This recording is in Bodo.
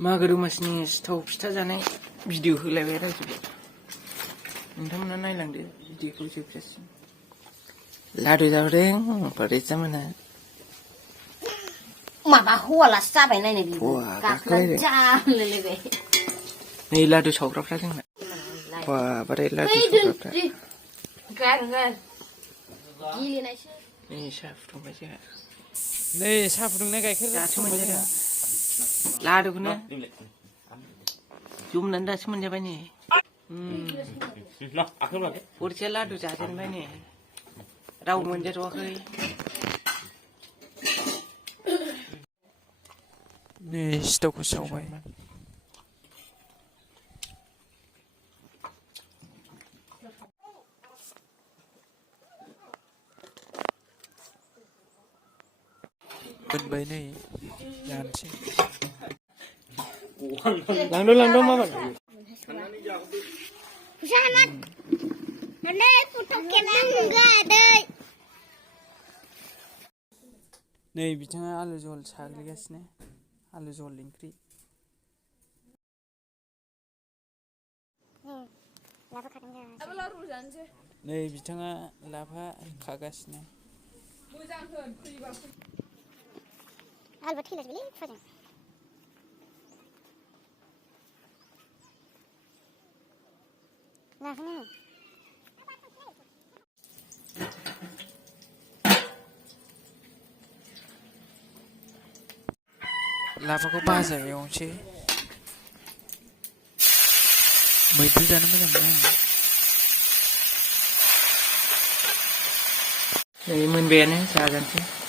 मागो दमासिनि सिथाव फिथा जानाय भिडिअ होलायबाय रायजोबो नोंथांमोना नायलांदो भिडिअखौ जोबजासिम लादु जाबोदों बारैजा मोना माबा हौवालासो जाबाय नायनाय बिबो गाखोनानै जालायलायबाय नै लादु सावग्राफ्रा जोंना बारे लादु सावग्राफ्रा गेलेनायसो नै साहा फुदुंबाय जोंहा नै साहा फुदुंनाय गाइखेर दासो मोनजादों लादुखौनो जुमनानै दासो मोनजाबाय नै गरसेया लादु जाजेनबाय नै रावबो मोनजाथ'वाखै नै सिथावखौ सावबाय मोनबाय नै जानोसै लांद' माबा नै बिथाङा आलु जहल साग्लिगासिनो आलु जहल ओंख्रि नै बिथाङा लाफा खागासिनो लाफाखौ भाजा एवनोसै मैद्रु जानो मोजां मोनो नै मोनबायानो जाजानोसै